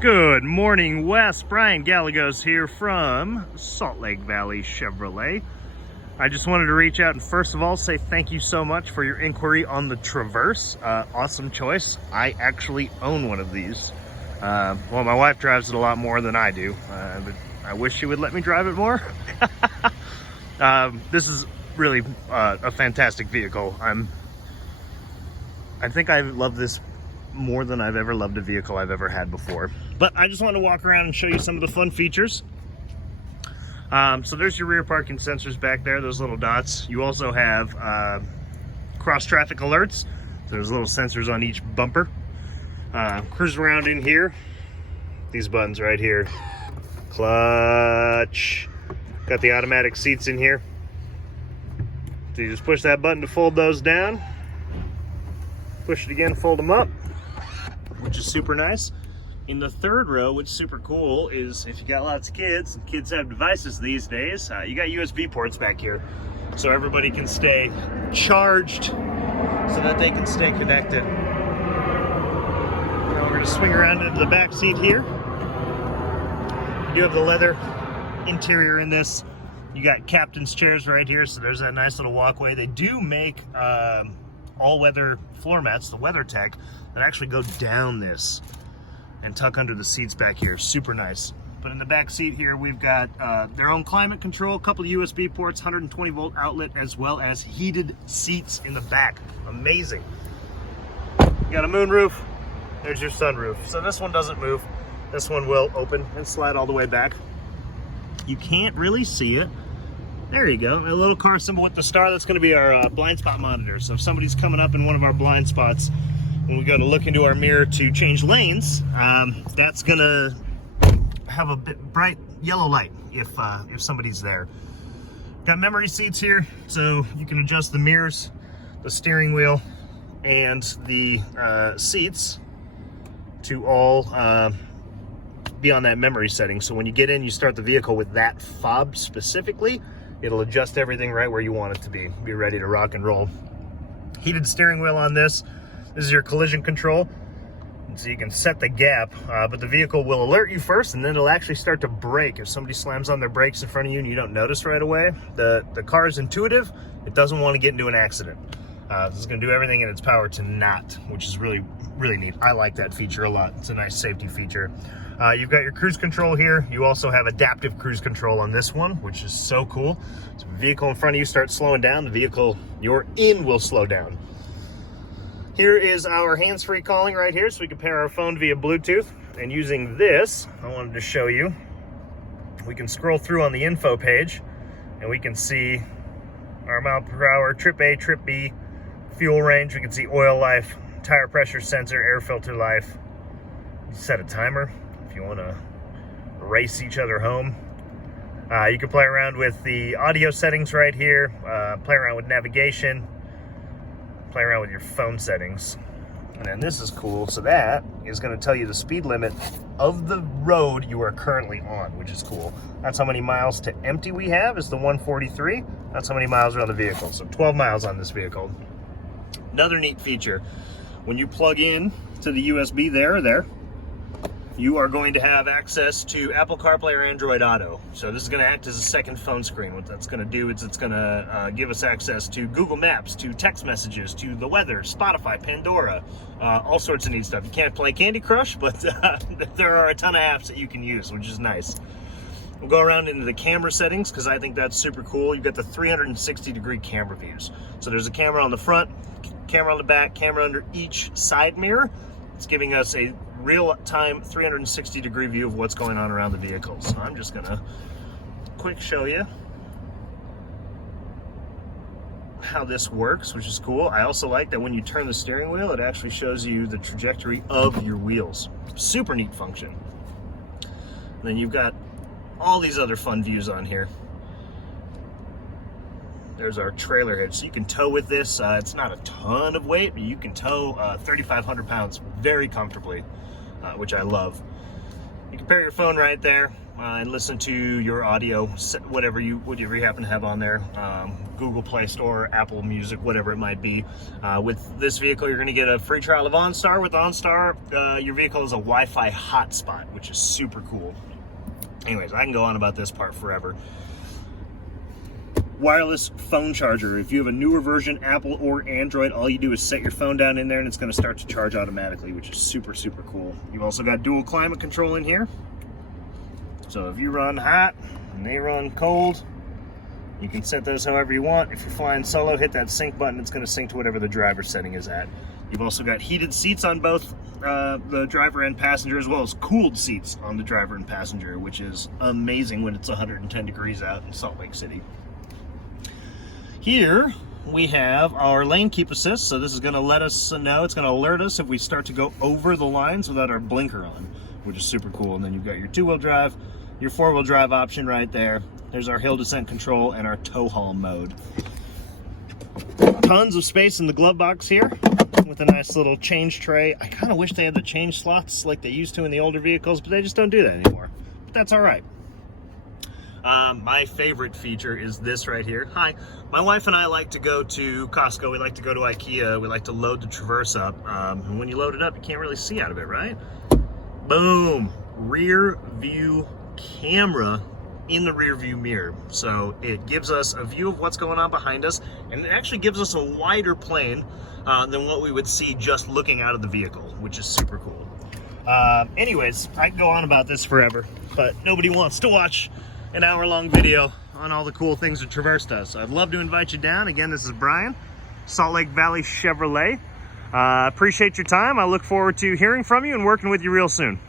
Good morning, Wes. Brian Gallegos here from Salt Lake Valley Chevrolet. I just wanted to reach out and first of all say thank you so much for your inquiry on the Traverse. Awesome choice. I actually own one of these. Well, my wife drives it a lot more than I do, but I wish she would let me drive it more. This is really a fantastic vehicle. I think I love this more than I've ever loved a vehicle I've ever had before. But I just want to walk around and show you some of the fun features. So there's your rear parking sensors back there, those little dots. You also have cross traffic alerts. There's little sensors on each bumper. Cruise around in here. These buttons right here. Clutch. Got the automatic seats in here. So you just push that button to fold those down. Push it again, fold them up, which is super nice. In the third row, which is super cool, is if you got lots of kids, and kids have devices these days, you got USB ports back here. So everybody can stay charged so that they can stay connected. Now we're gonna swing around into the back seat here. You have the leather interior in this. You got captain's chairs right here, so there's that nice little walkway. They do make all-weather floor mats, the WeatherTech, that actually go down this and tuck under the seats back here. Super nice. But in the back seat here, we've got their own climate control, a couple of USB ports, 120 volt outlet, as well as heated seats in the back. Amazing. You got a moonroof. There's your sunroof. So this one doesn't move. This one will open and slide all the way back. You can't really see it. There you go, a little car symbol with the star. That's going to be our blind spot monitor. So if somebody's coming up in one of our blind spots, when we go to look into our mirror to change lanes, that's going to have a bit bright yellow light if somebody's there. Got memory seats here, so you can adjust the mirrors, the steering wheel, and the seats to all be on that memory setting. So when you get in, you start the vehicle with that fob specifically. It'll adjust everything right where you want it to be. Be ready to rock and roll. Heated steering wheel on this. This is your collision control. So you can set the gap, but the vehicle will alert you first, and then it'll actually start to brake. If somebody slams on their brakes in front of you and you don't notice right away, the car is intuitive. It doesn't want to get into an accident. This is going to do everything in its power to not, which is really, really neat. I like that feature a lot. It's a nice safety feature. You've got your cruise control here. You also have adaptive cruise control on this one, which is so cool. So if the vehicle in front of you starts slowing down, the vehicle you're in will slow down. Here is our hands-free calling right here, so we can pair our phone via Bluetooth. And using this, I wanted to show you, we can scroll through on the info page, and we can see our mile per hour, trip A, trip B, fuel range. We can see oil life, tire pressure sensor, air filter life. You set a timer if you want to race each other home. You can play around with the audio settings right here, play around with navigation, play around with your phone settings. And then this is cool. So that is going to tell you the speed limit of the road you are currently on, which is cool. That's how many miles to empty we have, is the 143. That's how many miles are on the vehicle. So 12 miles on this vehicle. Another neat feature, when you plug in to the USB there, you are going to have access to Apple CarPlay or Android Auto. So this is going to act as a second phone screen. What that's going to do is it's going to give us access to Google Maps, to text messages, to the weather, Spotify, Pandora, all sorts of neat stuff. You can't play Candy Crush, but there are a ton of apps that you can use, which is nice. We'll go around into the camera settings because I think that's super cool. You've got the 360-degree camera views. So there's a camera on the front, camera on the back, camera under each side mirror. It's giving us a real-time 360-degree view of what's going on around the vehicle. So I'm just gonna quick show you how this works, which is cool. I also like that when you turn the steering wheel, it actually shows you the trajectory of your wheels. Super neat function. And then you've got all these other fun views on here. There's our trailer hitch. So you can tow with this. It's not a ton of weight, but you can tow 3,500 pounds very comfortably, which I love. You can pair your phone right there. and listen to your audio, whatever you happen to have on there, Google Play Store, Apple Music, whatever it might be. With this vehicle, you're going to get a free trial of OnStar. With OnStar, your vehicle is a Wi-Fi hotspot, which is super cool. Anyways, I can go on about this part forever. Wireless phone charger. If you have a newer version, Apple or Android, all you do is set your phone down in there and it's going to start to charge automatically, which is super, super cool. You've also got dual climate control in here. So if you run hot and they run cold, you can set those however you want. If you're flying solo, hit that sync button. It's going to sync to whatever the driver setting is at. You've also got heated seats on both the driver and passenger, as well as cooled seats on the driver and passenger, which is amazing when it's 110 degrees out in Salt Lake City. Here we have our lane keep assist, so this is going to let us know, it's going to alert us if we start to go over the lines without our blinker on, which is super cool. And then you've got your two-wheel drive, your four-wheel drive option right there. There's our hill descent control and our tow haul mode. Tons of space in the glove box here with a nice little change tray. I kind of wish they had the change slots like they used to in the older vehicles, but they just don't do that anymore. But that's all right. My favorite feature is this right here. Hi, my wife and I like to go to Costco. We like to go to IKEA. We like to load the Traverse up. And when you load it up, you can't really see out of it, right? Boom, rear view camera in the rear view mirror. So it gives us a view of what's going on behind us, and it actually gives us a wider plane than what we would see just looking out of the vehicle, which is super cool. Anyways, I can go on about this forever, but nobody wants to watch an hour-long video on all the cool things that Traverse does. So I'd love to invite you down. Again, this is Brian, Salt Lake Valley Chevrolet. Appreciate your time. I look forward to hearing from you and working with you real soon.